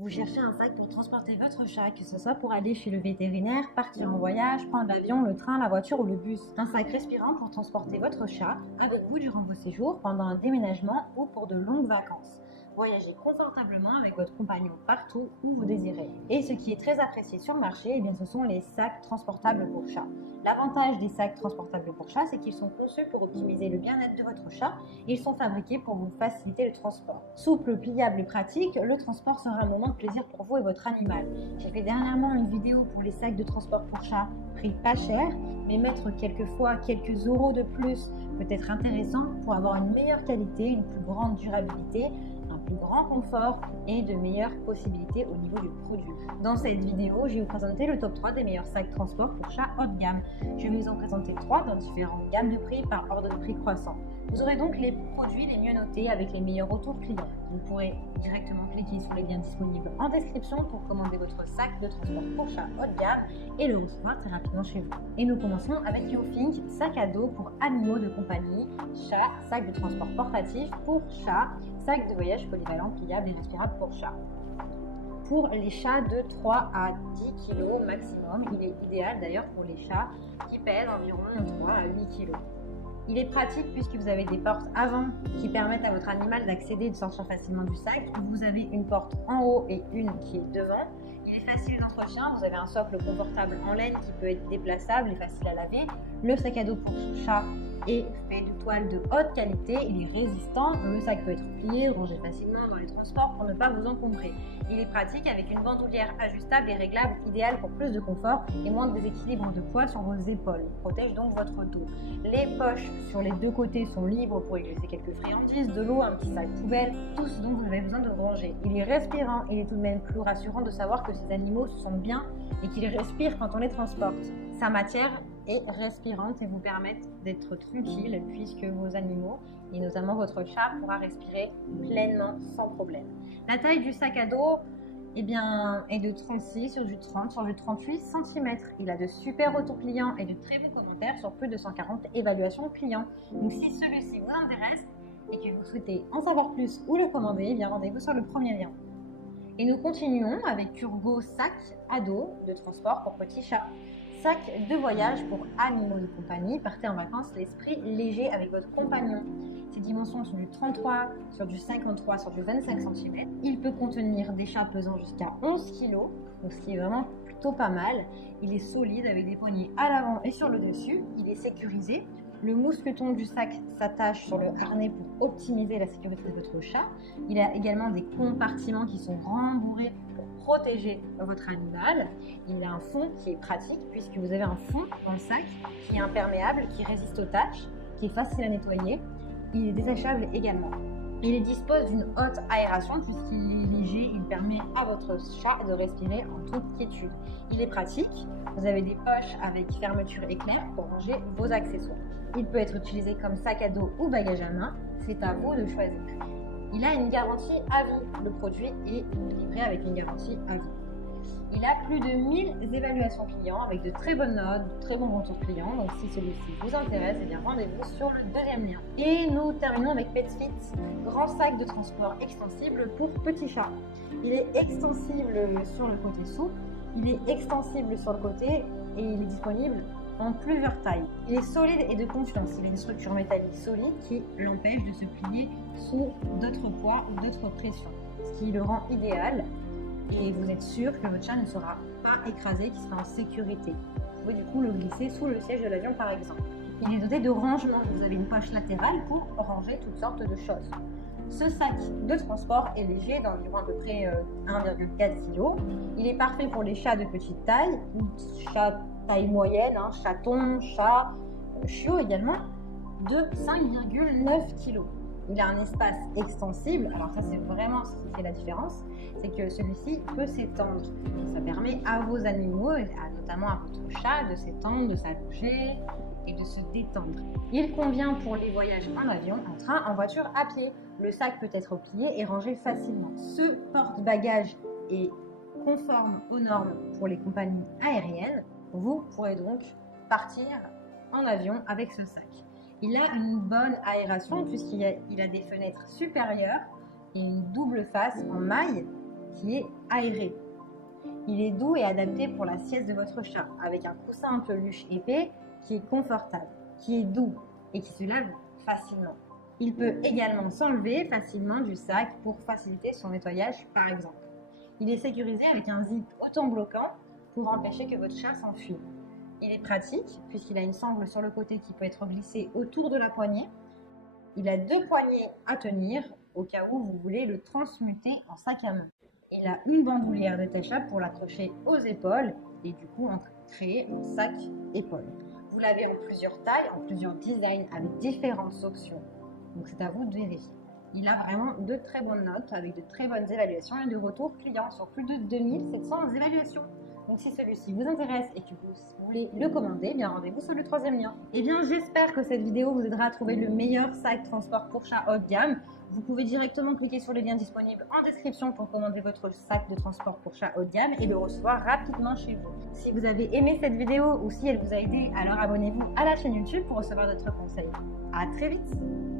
Vous cherchez un sac pour transporter votre chat, que ce soit pour aller chez le vétérinaire, partir en voyage, prendre l'avion, le train, la voiture ou le bus. Un sac respirant pour transporter votre chat avec vous durant vos séjours, pendant un déménagement ou pour de longues vacances. Voyagez confortablement avec votre compagnon partout où vous désirez. Et ce qui est très apprécié sur le marché, eh bien, ce sont les sacs transportables pour chat. L'avantage des sacs transportables pour chat, c'est qu'ils sont conçus pour optimiser le bien-être de votre chat et ils sont fabriqués pour vous faciliter le transport. Souple, pliable et pratique, le transport sera un moment de plaisir pour vous et votre animal. J'ai fait dernièrement une vidéo pour les sacs de transport pour chat, prix pas cher, mais mettre quelquefois quelques euros de plus peut être intéressant pour avoir une meilleure qualité, une plus grande durabilité, un plus grand confort et de meilleures possibilités au niveau du produit. Dans cette vidéo, je vais vous présenter le top 3 des meilleurs sacs transport pour chat haut de gamme. Je vais vous en présenter 3 dans différentes gammes de prix par ordre de prix croissant. Vous aurez donc les produits les mieux notés avec les meilleurs retours clients. Vous pourrez directement cliquer sur les liens disponibles en description pour commander votre sac de transport pour chat haut de gamme et le recevoir très rapidement chez vous. Et nous commençons avec YouThink, sac à dos pour animaux de compagnie, chat, sac de transport portatif pour chat, sac de voyage polyvalent, pliable et respirable pour chat. Pour les chats de 3 à 10 kg maximum, il est idéal d'ailleurs pour les chats qui pèsent environ 3 à 8 kg. Il est pratique puisque vous avez des portes avant qui permettent à votre animal d'accéder et de sortir facilement du sac. Vous avez une porte en haut et une qui est devant. Il est facile d'entretien, vous avez un socle confortable en laine qui peut être déplaçable et facile à laver. Le sac à dos pour chat est fait de toile de haute qualité, il est résistant, le sac peut être plié, rangé facilement dans les transports pour ne pas vous encombrer. Il est pratique avec une bandoulière ajustable et réglable, idéale pour plus de confort et moins de déséquilibre de poids sur vos épaules. Il protège donc votre dos. Les poches sur les deux côtés sont libres pour y glisser quelques friandises, de l'eau, un petit sac poubelle, tout ce dont vous avez besoin de ranger. Il est respirant et il est tout de même plus rassurant de savoir que ces animaux se sentent bien et qu'ils respirent quand on les transporte. Sa matière est respirante et vous permettent d'être tranquille puisque vos animaux, et notamment votre chat, pourra respirer pleinement sans problème. La taille du sac à dos est de 36 sur du 30 sur du 38 cm. Il a de super retours clients et de très bons commentaires sur plus de 140 évaluations clients. Donc si celui-ci vous intéresse et que vous souhaitez en savoir plus ou le commander, eh bien rendez-vous sur le premier lien. Et nous continuons avec Curgo sac à dos de transport pour petits chats. Sac de voyage pour animaux de compagnie, partez en vacances l'esprit léger avec votre compagnon. Ses dimensions sont du 33 sur du 53 sur du 25 cm. Il peut contenir des chats pesant jusqu'à 11 kg, donc ce qui est vraiment plutôt pas mal. Il est solide avec des poignées à l'avant et sur le dessus. Il est sécurisé. Le mousqueton du sac s'attache sur le harnais pour optimiser la sécurité de votre chat. Il a également des compartiments qui sont rembourrés pour protéger votre animal. Il a un fond qui est pratique puisque vous avez un fond dans le sac qui est imperméable, qui résiste aux taches, qui est facile à nettoyer. Il est détachable également. Il dispose d'une haute aération puisqu'il est léger, il permet à votre chat de respirer en toute quiétude. Il est pratique, vous avez des poches avec fermeture éclair pour ranger vos accessoires. Il peut être utilisé comme sac à dos ou bagage à main, c'est à vous de choisir. Il a une garantie à vie, le produit est livré avec une garantie à vie. Il a plus de 1000 évaluations clients avec de très bonnes notes, de très bons retours clients. Donc si celui-ci vous intéresse, eh bien rendez-vous sur le deuxième lien. Et nous terminons avec PetFit, grand sac de transport extensible pour petits chats. Il est extensible sur le côté souple, il est extensible sur le côté et il est disponible en plusieurs tailles. Il est solide et de confiance. Il a une structure métallique solide qui l'empêche de se plier sous d'autres poids ou d'autres pressions, ce qui le rend idéal. Et vous êtes sûr que votre chat ne sera pas écrasé, qu'il sera en sécurité. Vous pouvez du coup le glisser sous le siège de l'avion par exemple. Il est doté de rangement. Vous avez une poche latérale pour ranger toutes sortes de choses. Ce sac de transport est léger d'environ à peu près 1,4 kg. Il est parfait pour les chats de petite taille, chats taille moyenne, chatons, chats, chiots également, de 5,9 kg. Il a un espace extensible, alors ça c'est vraiment ce qui fait la différence, c'est que celui-ci peut s'étendre. Ça permet à vos animaux, notamment à votre chat, de s'étendre, de s'allonger et de se détendre. Il convient pour les voyages en avion, en train, en voiture, à pied. Le sac peut être plié et rangé facilement. Ce porte-bagages est conforme aux normes pour les compagnies aériennes. Vous pourrez donc partir en avion avec ce sac. Il a une bonne aération puisqu'il a des fenêtres supérieures et une double face en maille qui est aéré. Il est doux et adapté pour la sieste de votre chat, avec un coussin en peluche épais qui est confortable, qui est doux et qui se lave facilement. Il peut également s'enlever facilement du sac pour faciliter son nettoyage par exemple. Il est sécurisé avec un zip autobloquant pour empêcher que votre chat s'enfuit. Il est pratique puisqu'il a une sangle sur le côté qui peut être glissée autour de la poignée. Il a 2 poignées à tenir au cas où vous voulez le transmuter en sac à main. Il a une bandoulière détachable pour l'accrocher aux épaules et du coup créer un sac épaule. Vous l'avez en plusieurs tailles, en plusieurs designs avec différentes options. Donc c'est à vous de vérifier. Il a vraiment de très bonnes notes avec de très bonnes évaluations et de retours clients sur plus de 2700 évaluations. Donc si celui-ci vous intéresse et que vous voulez le commander, bien rendez-vous sur le 3e lien. Et bien j'espère que cette vidéo vous aidera à trouver le meilleur sac transport pour chat haut de gamme. Vous pouvez directement cliquer sur les liens disponibles en description pour commander votre sac de transport pour chat haut de gamme et le recevoir rapidement chez vous. Si vous avez aimé cette vidéo ou si elle vous a aidé, alors abonnez-vous à la chaîne YouTube pour recevoir d'autres conseils. À très vite!